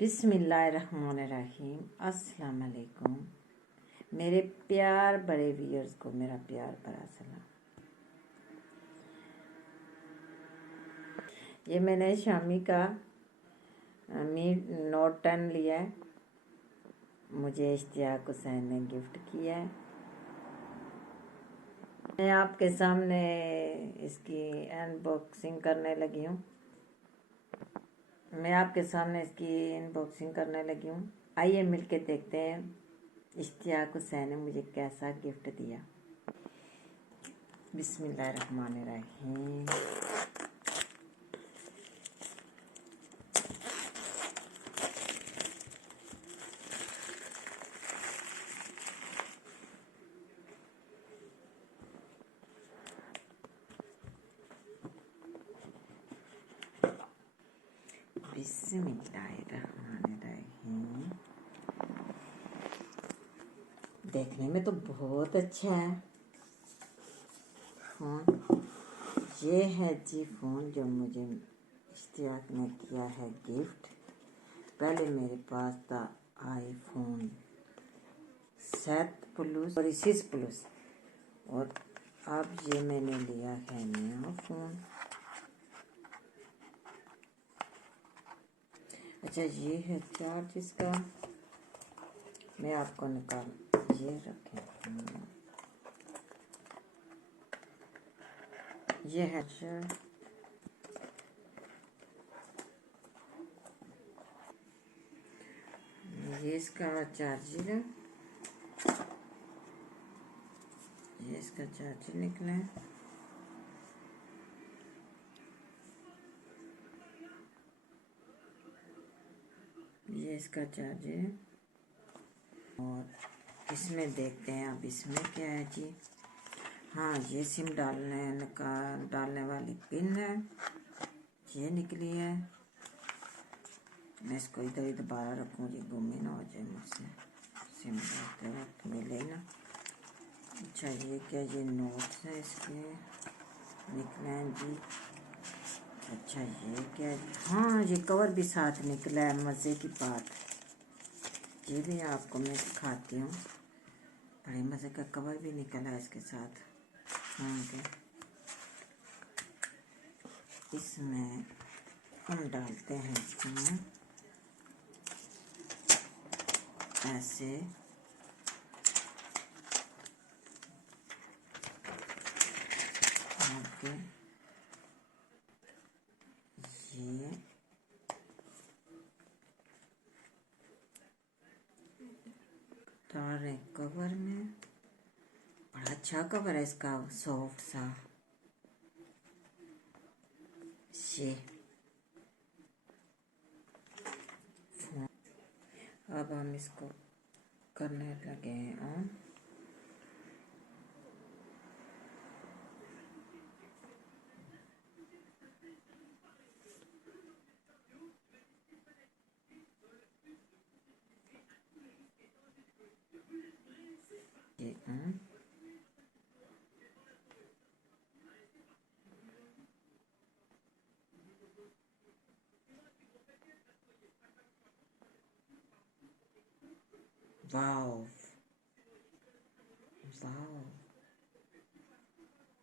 बिस्मिल्लाहिर्रहमानिर्रहीम। अस्सलाम वालेकुम मेरे प्यार बड़े व्यूअर्स को मेरा प्यार भरा सलाम। ये मैंने शामी का मी नोट 10 लिया है, मुझे इश्तियाक हुसैन ने गिफ्ट किया है। मैं आपके सामने इसकी अनबॉक्सिंग करने लगी हूँ। आइए मिलके देखते हैं इश्तियाक हुसैन ने मुझे कैसा गिफ्ट दिया। बिस्मिल्लाहिर्रहमानिर्रहीम। बिस्मिल्लाहिर्रहमानिर्रहीम। देखने में तो बहुत अच्छा है फ़ोन। ये है जी फ़ोन जो मुझे इश्तियाक ने किया है गिफ्ट। पहले मेरे पास था iPhone 7 प्लस और 6 प्लस, और अब ये मैंने लिया है नया फ़ोन। अच्छा, ये है चार्ज इसका। मैं आपको निकाल ये रखें, ये है ये इसका चार्जर है। ये इसका चार्जर निकला है। ये इसका चार्जर है। और इसमें देखते हैं अब इसमें क्या है जी। हाँ, ये सिम डालने वाली पिन है, ये निकली है। मैं इसको इधर ही दोबारा रखूँ जी, गुम ही ना हो जाए मुझसे सिम डालते वक्त मिले ना। अच्छा, ये क्या, ये नोट्स है इसके निकले हैं जी। अच्छा, ये क्या है? हाँ, ये कवर भी साथ निकला है। मज़े की बात, ये भी आपको मैं दिखाती हूँ। बड़े मज़े का कवर भी निकला है इसके साथ। हाँ, इसमें हम डालते हैं इसमें ऐसे। ओके, ये तार है कवर में। बड़ा अच्छा कवर है इसका, सॉफ्ट सा। ये अब हम इसको करने लगे हैं ऑन। ये ऑन। Wow wow,